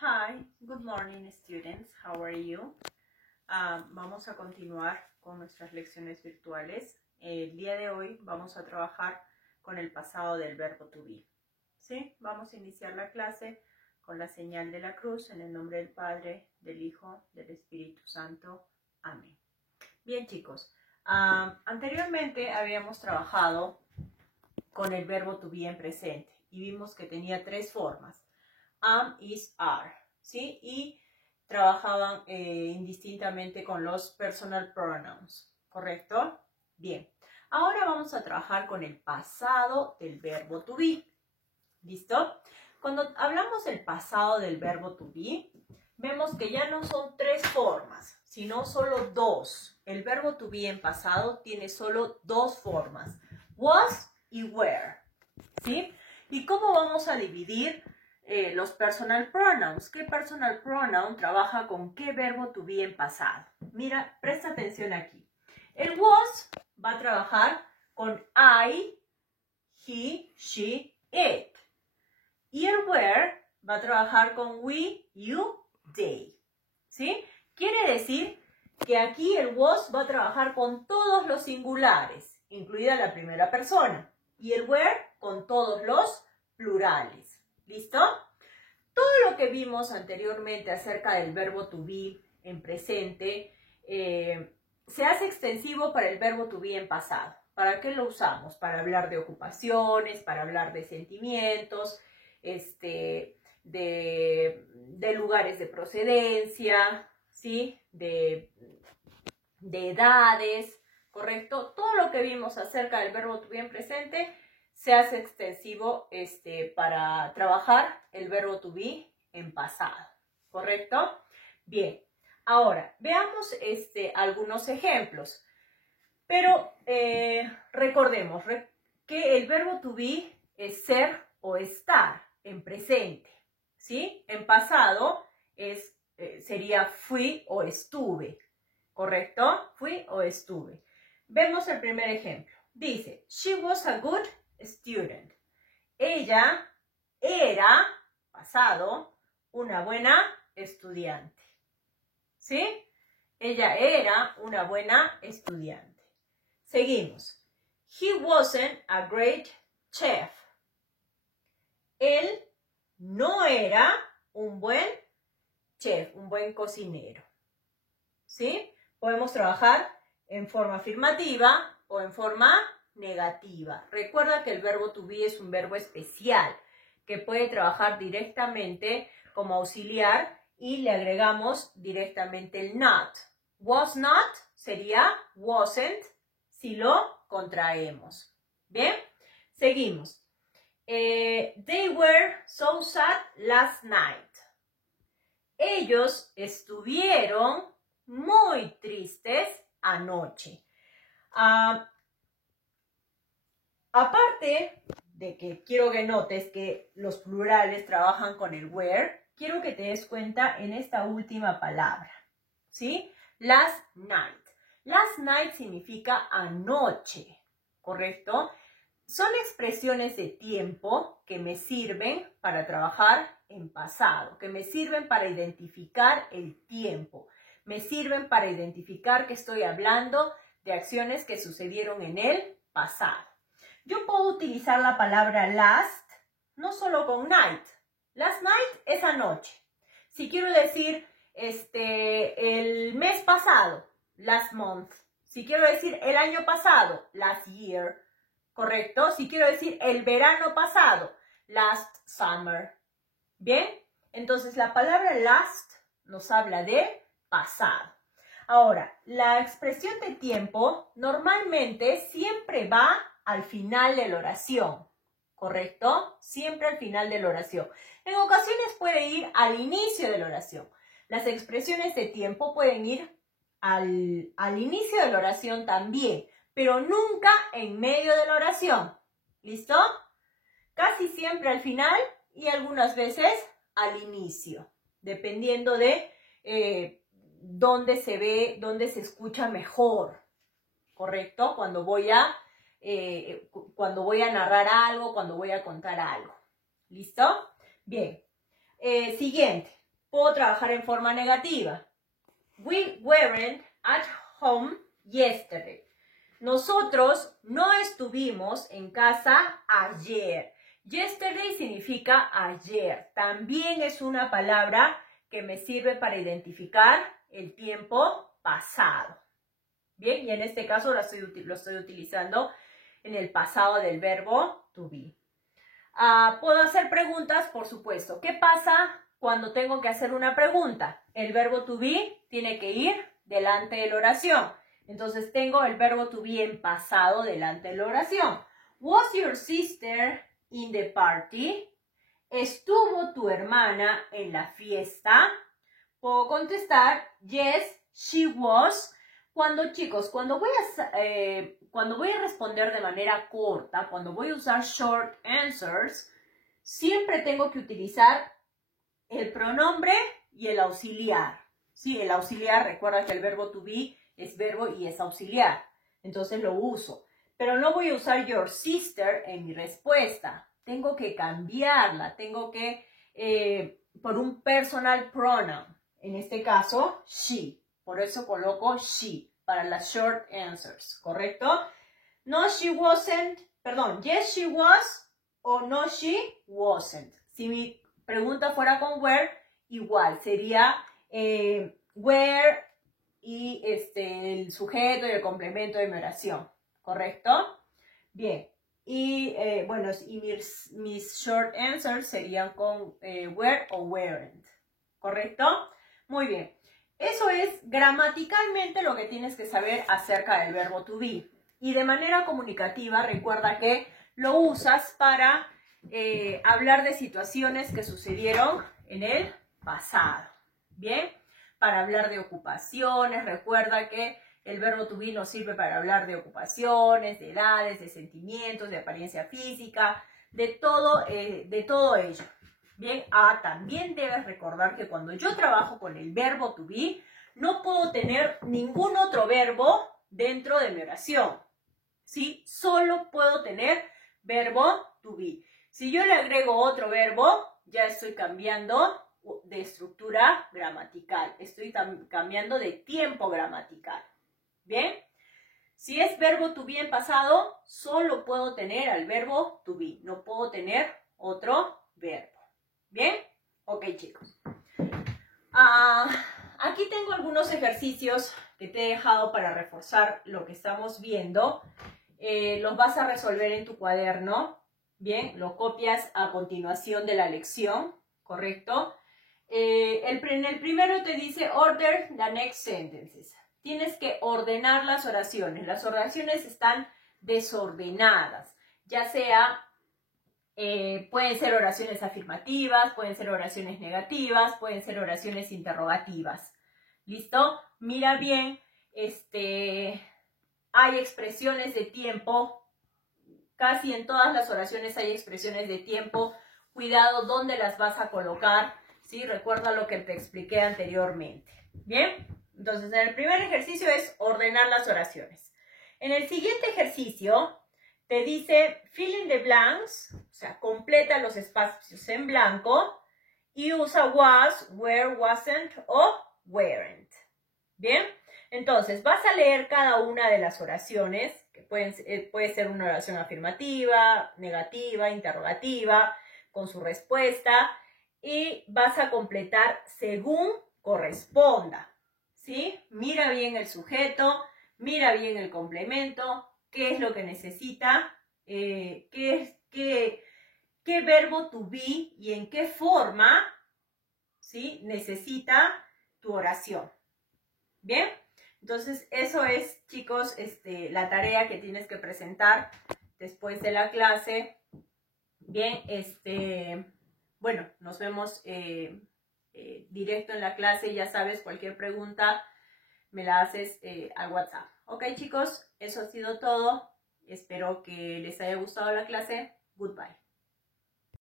Hi, good morning students, how are you? Vamos a continuar con nuestras lecciones virtuales. El día de hoy vamos a trabajar con el pasado del verbo to be. ¿Sí? Vamos a iniciar la clase con la señal de la cruz en el nombre del Padre, del Hijo, del Espíritu Santo. Amén. Bien chicos, anteriormente habíamos trabajado con el verbo to be en presente y vimos que tenía tres formas. Am, is, are, ¿sí? Y trabajaban indistintamente con los personal pronouns, ¿correcto? Bien, ahora vamos a trabajar con el pasado del verbo to be, ¿listo? Cuando hablamos del pasado del verbo to be, vemos que ya no son tres formas, sino solo dos. El verbo to be en pasado tiene solo dos formas, was y were, ¿sí? ¿Y cómo vamos a dividir los personal pronouns? ¿Qué personal pronoun trabaja con qué verbo to be en pasado? Mira, presta atención aquí. El was va a trabajar con I, he, she, it. Y el were va a trabajar con we, you, they. ¿Sí? Quiere decir que aquí el was va a trabajar con todos los singulares, incluida la primera persona. Y el were con todos los plurales. ¿Listo? Todo lo que vimos anteriormente acerca del verbo to be en presente se hace extensivo para el verbo to be en pasado. ¿Para qué lo usamos? Para hablar de ocupaciones, para hablar de sentimientos, de lugares de procedencia, ¿sí? de edades, ¿correcto? Todo lo que vimos acerca del verbo to be en presente se hace extensivo para trabajar el verbo to be en pasado, ¿correcto? Bien, ahora veamos algunos ejemplos, pero recordemos que el verbo to be es ser o estar en presente, ¿sí? En pasado sería fui o estuve, ¿correcto? Fui o estuve. Vemos el primer ejemplo. Dice, she was a good student. Ella era, pasado, una buena estudiante. ¿Sí? Ella era una buena estudiante. Seguimos. He wasn't a great chef. Él no era un buen chef, un buen cocinero. ¿Sí? Podemos trabajar en forma afirmativa o en forma negativa. Recuerda que el verbo to be es un verbo especial que puede trabajar directamente como auxiliar y le agregamos directamente el not. Was not sería wasn't si lo contraemos. ¿Bien? Seguimos. They were so sad last night. Ellos estuvieron muy tristes anoche. Aparte de que quiero que notes que los plurales trabajan con el were, quiero que te des cuenta en esta última palabra, ¿sí? Last night. Last night significa anoche, ¿correcto? Son expresiones de tiempo que me sirven para trabajar en pasado, que me sirven para identificar el tiempo, me sirven para identificar que estoy hablando de acciones que sucedieron en el pasado. Yo puedo utilizar la palabra last no solo con night. Last night es anoche. Si quiero decir el mes pasado, last month. Si quiero decir el año pasado, last year. ¿Correcto? Si quiero decir el verano pasado, last summer. ¿Bien? Entonces la palabra last nos habla de pasado. Ahora, la expresión de tiempo normalmente siempre va al final de la oración, ¿correcto? Siempre al final de la oración. En ocasiones puede ir al inicio de la oración. Las expresiones de tiempo pueden ir al inicio de la oración también, pero nunca en medio de la oración. ¿Listo? Casi siempre al final y algunas veces al inicio, dependiendo de dónde se ve, dónde se escucha mejor, ¿correcto? Cuando voy a narrar algo, cuando voy a contar algo. ¿Listo? Bien. Siguiente. puedo trabajar en forma negativa. We weren't at home yesterday. Nosotros no estuvimos en casa ayer. Yesterday significa ayer. También es una palabra que me sirve para identificar el tiempo pasado. Bien, y en este caso lo estoy utilizando en el pasado del verbo to be. ¿Puedo hacer preguntas? Por supuesto. ¿Qué pasa cuando tengo que hacer una pregunta? El verbo to be tiene que ir delante de la oración. Entonces tengo el verbo to be en pasado delante de la oración. Was your sister in the party? ¿Estuvo tu hermana en la fiesta? Puedo contestar, yes, she was. Chicos, cuando voy a responder de manera corta, cuando voy a usar short answers, siempre tengo que utilizar el pronombre y el auxiliar. Sí, el auxiliar, recuerda que el verbo to be es verbo y es auxiliar. Entonces lo uso. Pero no voy a usar your sister en mi respuesta. Tengo que cambiarla. Tengo que, por un personal pronoun. En este caso, she. Por eso coloco she para las short answers. ¿Correcto? No, she wasn't. Perdón, yes, she was o no, she wasn't. Si mi pregunta fuera con where, igual. Sería where y el sujeto y el complemento de mi oración. ¿Correcto? Bien. Y bueno, y mis short answers serían con were o weren't. ¿Correcto? Muy bien. Eso es gramaticalmente lo que tienes que saber acerca del verbo to be. Y de manera comunicativa, recuerda que lo usas para hablar de situaciones que sucedieron en el pasado. ¿Bien? Para hablar de ocupaciones, recuerda que el verbo to be nos sirve para hablar de ocupaciones, de edades, de sentimientos, de apariencia física, de todo ello. Bien, también debes recordar que cuando yo trabajo con el verbo to be, no puedo tener ningún otro verbo dentro de mi oración. ¿Sí? Solo puedo tener verbo to be. Si yo le agrego otro verbo, ya estoy cambiando de estructura gramatical. Estoy cambiando de tiempo gramatical. ¿Bien? Si es verbo to be en pasado, solo puedo tener al verbo to be. No puedo tener otro verbo. ¿Bien? Ok, chicos. Aquí tengo algunos ejercicios que te he dejado para reforzar lo que estamos viendo. Los vas a resolver en tu cuaderno. Bien, lo copias a continuación de la lección. ¿Correcto? En el primero te dice order the next sentences. Tienes que ordenar las oraciones. Las oraciones están desordenadas. Ya sea, pueden ser oraciones afirmativas, pueden ser oraciones negativas, pueden ser oraciones interrogativas. ¿Listo? Mira bien, hay expresiones de tiempo. Casi en todas las oraciones hay expresiones de tiempo. Cuidado dónde las vas a colocar. ¿Sí? Recuerda lo que te expliqué anteriormente. ¿Bien? Entonces, en el primer ejercicio es ordenar las oraciones. En el siguiente ejercicio te dice fill in the blanks, o sea, completa los espacios en blanco y usa was, were, wasn't o weren't. ¿Bien? Entonces, vas a leer cada una de las oraciones, que puede ser una oración afirmativa, negativa, interrogativa, con su respuesta, y vas a completar según corresponda. ¿Sí? Mira bien el sujeto, mira bien el complemento, qué es lo que necesita, qué verbo to be y en qué forma, ¿sí?, necesita tu oración. ¿Bien? Entonces, eso es, chicos, la tarea que tienes que presentar después de la clase. Bien, bueno, nos vemos directo en la clase. Ya sabes, cualquier pregunta me la haces al WhatsApp. Ok, chicos, eso ha sido todo. Espero que les haya gustado la clase. Goodbye.